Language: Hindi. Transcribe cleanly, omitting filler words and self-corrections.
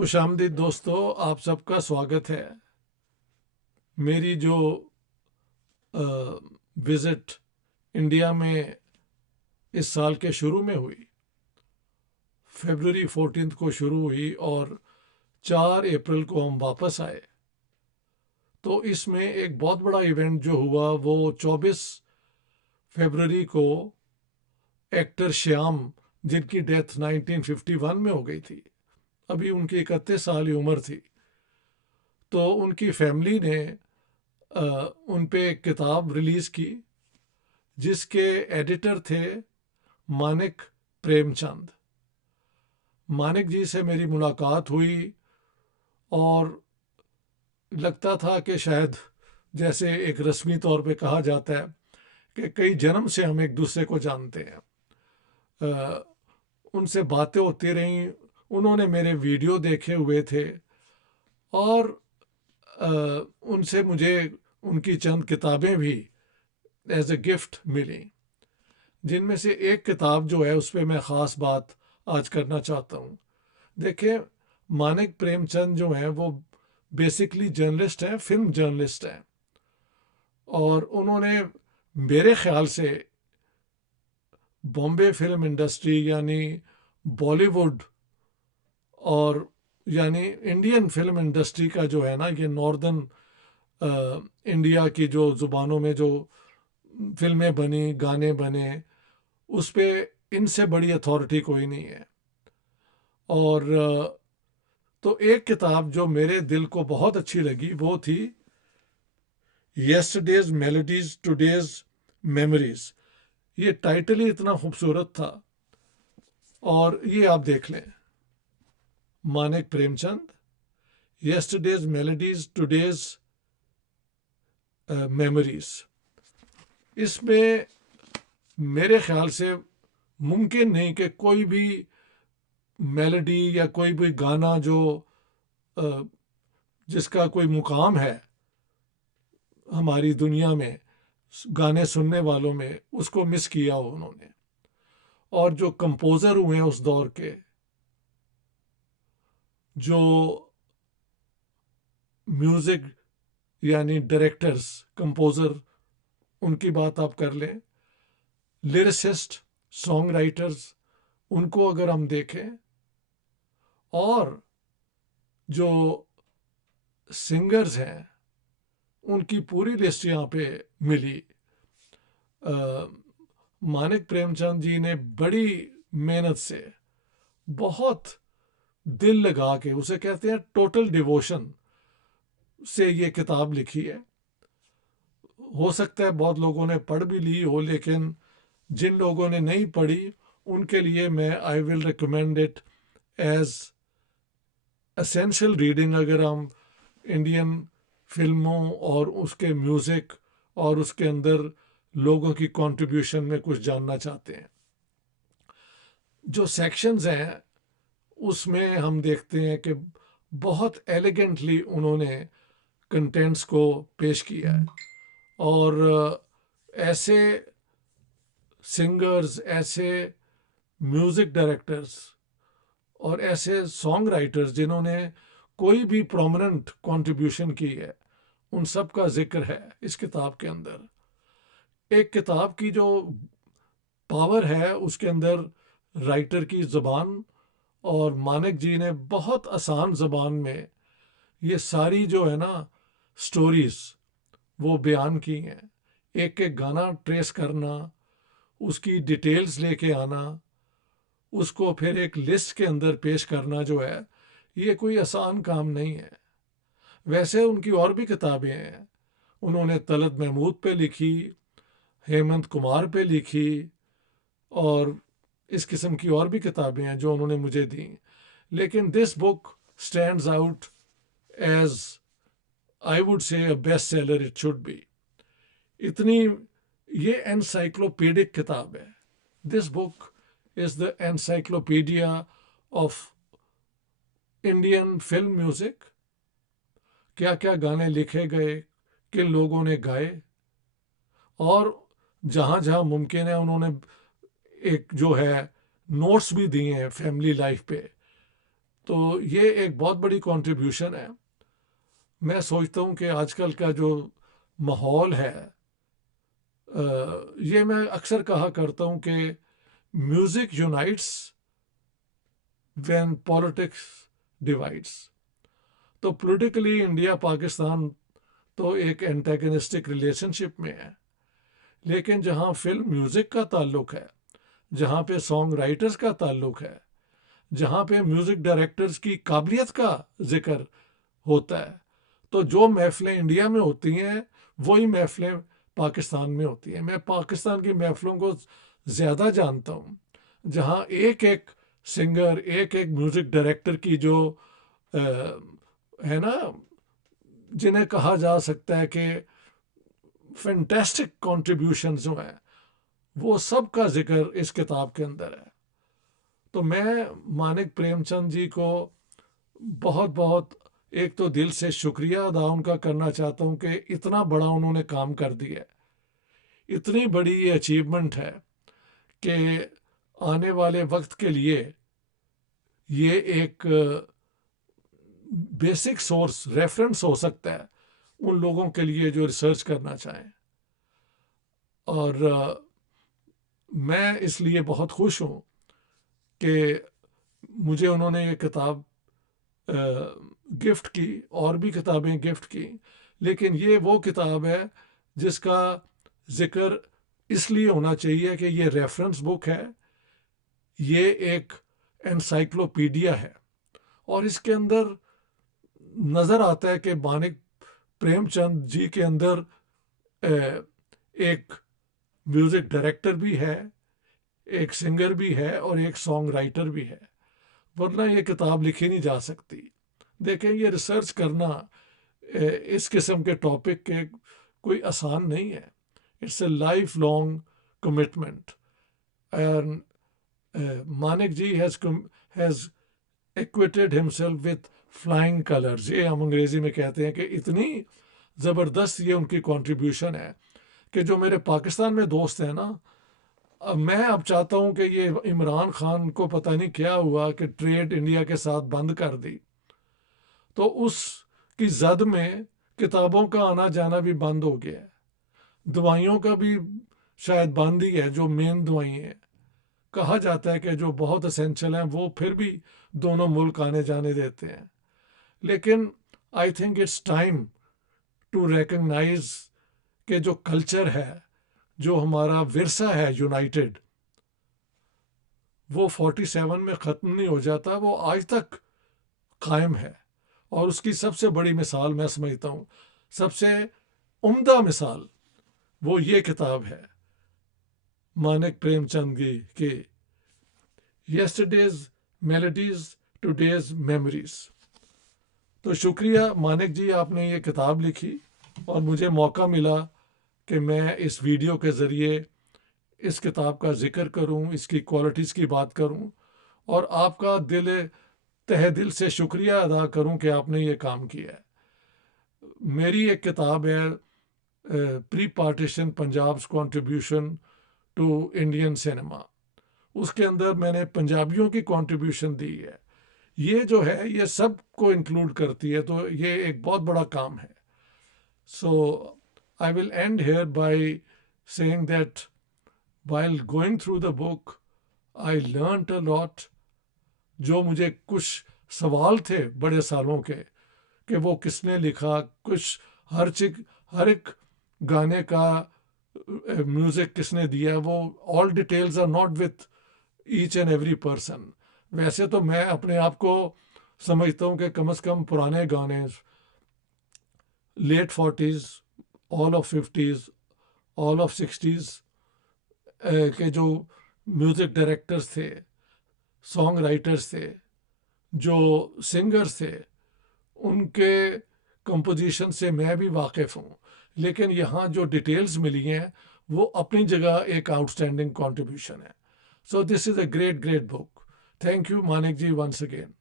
खुशामदीद दोस्तों, आप सबका स्वागत है। मेरी जो विज़िट इंडिया में इस साल के शुरू में हुई, फरवरी 14 को शुरू हुई और 4 अप्रैल को हम वापस आए। तो इसमें एक बहुत बड़ा इवेंट जो हुआ वो 24 फरवरी को एक्टर श्याम, जिनकी डेथ 1951 में हो गई थी, अभी उनकी 31 साल की उम्र थी, तो उनकी फैमिली ने उन पे एक किताब रिलीज़ की जिसके एडिटर थे मानिक प्रेमचंद। मानिक जी से मेरी मुलाकात हुई और लगता था कि शायद जैसे एक रस्मी तौर पे कहा जाता है कि कई जन्म से हम एक दूसरे को जानते हैं। उनसे बातें होती रहीं, उन्होंने मेरे वीडियो देखे हुए थे और उनसे मुझे उनकी चंद किताबें भी एज ए गिफ्ट मिली, जिनमें से एक किताब जो है उस पर मैं ख़ास बात आज करना चाहता हूँ। देखिए, मानिक प्रेमचंद जो हैं वो बेसिकली जर्नलिस्ट हैं, फिल्म जर्नलिस्ट हैं, और उन्होंने मेरे ख्याल से बॉम्बे फिल्म इंडस्ट्री यानी बॉलीवुड और यानी इंडियन फिल्म इंडस्ट्री का जो है ना, ये नॉर्दर्न इंडिया की जो ज़ुबानों में जो फिल्में बनी, गाने बने, उस पे इनसे बड़ी अथॉरिटी कोई नहीं है। और तो एक किताब जो मेरे दिल को बहुत अच्छी लगी वो थी यस्टरडेज मेलोडीज टुडेज मेमोरीज। ये टाइटल ही इतना खूबसूरत था, और ये आप देख लें, Manik Premchand, yesterday's melodies today's memories. इसमें मेरे ख्याल से मुमकिन नहीं कि कोई भी मेलोडी या कोई भी गाना जो जिसका कोई मुकाम है हमारी दुनिया में गाने सुनने वालों में, उसको मिस किया हो उन्होंने। और जो कंपोज़र हुए हैं उस दौर के, जो म्यूज़िक यानी डायरेक्टर्स, कंपोज़र, उनकी बात आप कर लें, लिरिसिस्ट, सॉन्ग राइटर्स, उनको अगर हम देखें, और जो सिंगर्स हैं उनकी पूरी लिस्ट यहाँ पे मिली। मानिक प्रेमचंद जी ने बड़ी मेहनत से, बहुत दिल लगा के, उसे कहते हैं टोटल डिवोशन से ये किताब लिखी है। हो सकता है बहुत लोगों ने पढ़ भी ली हो, लेकिन जिन लोगों ने नहीं पढ़ी उनके लिए मैं I will recommend it as essential reading, अगर हम इंडियन फिल्मों और उसके म्यूज़िक और उसके अंदर लोगों की कंट्रीब्यूशन में कुछ जानना चाहते हैं। जो सेक्शंस हैं उसमें हम देखते हैं कि बहुत एलिगेंटली उन्होंने कंटेंट्स को पेश किया है, और ऐसे सिंगर्स, ऐसे म्यूज़िक डायरेक्टर्स और ऐसे सॉन्ग राइटर्स जिन्होंने कोई भी प्रोमिनेंट कंट्रीब्यूशन की है, उन सब का जिक्र है इस किताब के अंदर। एक किताब की जो पावर है उसके अंदर राइटर की ज़बान, और मानिक जी ने बहुत आसान ज़बान में ये सारी जो है ना स्टोरीज वो बयान की हैं। एक एक गाना ट्रेस करना, उसकी डिटेल्स लेके आना, उसको फिर एक लिस्ट के अंदर पेश करना, जो है ये कोई आसान काम नहीं है। वैसे उनकी और भी किताबें हैं, उन्होंने तलत महमूद पे लिखी, हेमंत कुमार पे लिखी, और इस किस्म की और भी किताबें हैं जो उन्होंने मुझे दी। लेकिन this book stands out as, I would say, a best seller it should be. इतनी ये एनसाइक्लोपीडिक किताब है। This book is the encyclopedia of Indian film music. क्या क्या गाने लिखे गए, किन लोगों ने गाए, और जहाँ जहाँ मुमकिन है उन्होंने एक जो है नोट्स भी दिए हैं फैमिली लाइफ पे, तो ये एक बहुत बड़ी कंट्रीब्यूशन है। मैं सोचता हूँ कि आजकल का जो माहौल है, ये मैं अक्सर कहा करता हूँ कि music unites when politics divides. तो पॉलिटिकली इंडिया पाकिस्तान तो एक एंटेगनिस्टिक रिलेशनशिप में है, लेकिन जहाँ फिल्म म्यूजिक का ताल्लुक है, जहाँ पे सॉन्ग राइटर्स का ताल्लुक है, जहाँ पे म्यूजिक डायरेक्टर्स की काबिलियत का जिक्र होता है, तो जो महफिलें इंडिया में होती हैं वही महफिलें पाकिस्तान में होती हैं। मैं पाकिस्तान की महफिलों को ज़्यादा जानता हूँ, जहाँ एक एक सिंगर, एक एक म्यूज़िक डायरेक्टर की जो है ना, जिन्हें कहा जा सकता है कि फैंटास्टिक कंट्रीब्यूशन जो हैं, वो सब का जिक्र इस किताब के अंदर है। तो मैं मानिक प्रेमचंद जी को बहुत बहुत एक तो दिल से शुक्रिया अदा उनका करना चाहता हूँ कि इतना बड़ा उन्होंने काम कर दिया है। इतनी बड़ी ये अचीवमेंट है कि आने वाले वक्त के लिए ये एक बेसिक सोर्स रेफरेंस हो सकता है उन लोगों के लिए जो रिसर्च करना चाहें। और मैं इसलिए बहुत खुश हूँ कि मुझे उन्होंने ये किताब गिफ्ट की, और भी किताबें गिफ्ट की, लेकिन ये वो किताब है जिसका जिक्र इसलिए होना चाहिए कि ये रेफरेंस बुक है, ये एक एनसाइक्लोपीडिया है, और इसके अंदर नज़र आता है कि मानिक प्रेमचंद जी के अंदर एक म्यूज़िक डायरेक्टर भी है, एक सिंगर भी है और एक सॉन्ग राइटर भी है, वरना ये किताब लिखी नहीं जा सकती। देखें, ये रिसर्च करना इस किस्म के टॉपिक के कोई आसान नहीं है। It's a life long commitment. And Manik ji has acquitted himself with flying colours, ये हम अंग्रेजी में कहते हैं कि इतनी ज़बरदस्त ये उनकी कंट्रीब्यूशन है कि जो मेरे पाकिस्तान में दोस्त हैं ना, मैं अब चाहता हूँ कि ये इमरान खान को पता नहीं क्या हुआ कि ट्रेड इंडिया के साथ बंद कर दी, तो उसकी जद में किताबों का आना जाना भी बंद हो गया है। दवाइयों का भी शायद बंद ही है, जो मेन दवाइयाँ हैं। कहा जाता है कि जो बहुत असेंशियल हैं वो फिर भी दोनों मुल्क आने जाने देते हैं। लेकिन I think it's time to recognise कि जो कल्चर है, जो हमारा विरसा है यूनाइटेड, वो 47 में ख़त्म नहीं हो जाता, वो आज तक कायम है। और उसकी सबसे बड़ी मिसाल मैं समझता हूँ, सबसे उम्दा मिसाल वो ये किताब है मानिक प्रेमचंद की यस्टरडेज मेलोडीज टुडेज मेमोरीज। तो शुक्रिया मानिक जी, आपने ये किताब लिखी और मुझे मौका मिला कि मैं इस वीडियो के ज़रिए इस किताब का जिक्र करूं, इसकी क्वालिटीज़ की बात करूं, और आपका तहे दिल से शुक्रिया अदा करूं कि आपने ये काम किया है। मेरी एक किताब है pre partition Punjab's contribution to Indian cinema, उसके अंदर मैंने पंजाबियों की कंट्रीब्यूशन दी है। ये जो है ये सब को इंक्लूड करती है, तो ये एक बहुत बड़ा काम है। So I will end here by saying that while going through the book I learnt a lot। जो मुझे कुछ सवाल थे बड़े सालों के कि वो किसने लिखा, कुछ हर एक गाने का म्यूज़िक किसने दिया, वो all details are not with each and every person. वैसे तो मैं अपने आप को समझता हूँ कि कम से कम पुराने गाने, late 40s, all of 50s, all of 60s के जो म्यूज़िक डायरेक्टर्स थे, सॉन्ग राइटर्स थे, जो सिंगर्स थे, उनके कंपोजिशन से मैं भी वाकिफ़ हूँ। लेकिन यहाँ जो डिटेल्स मिली हैं वो अपनी जगह एक आउटस्टैंडिंग कंट्रीब्यूशन है। So this is a great book. Thank you Manik ji once again.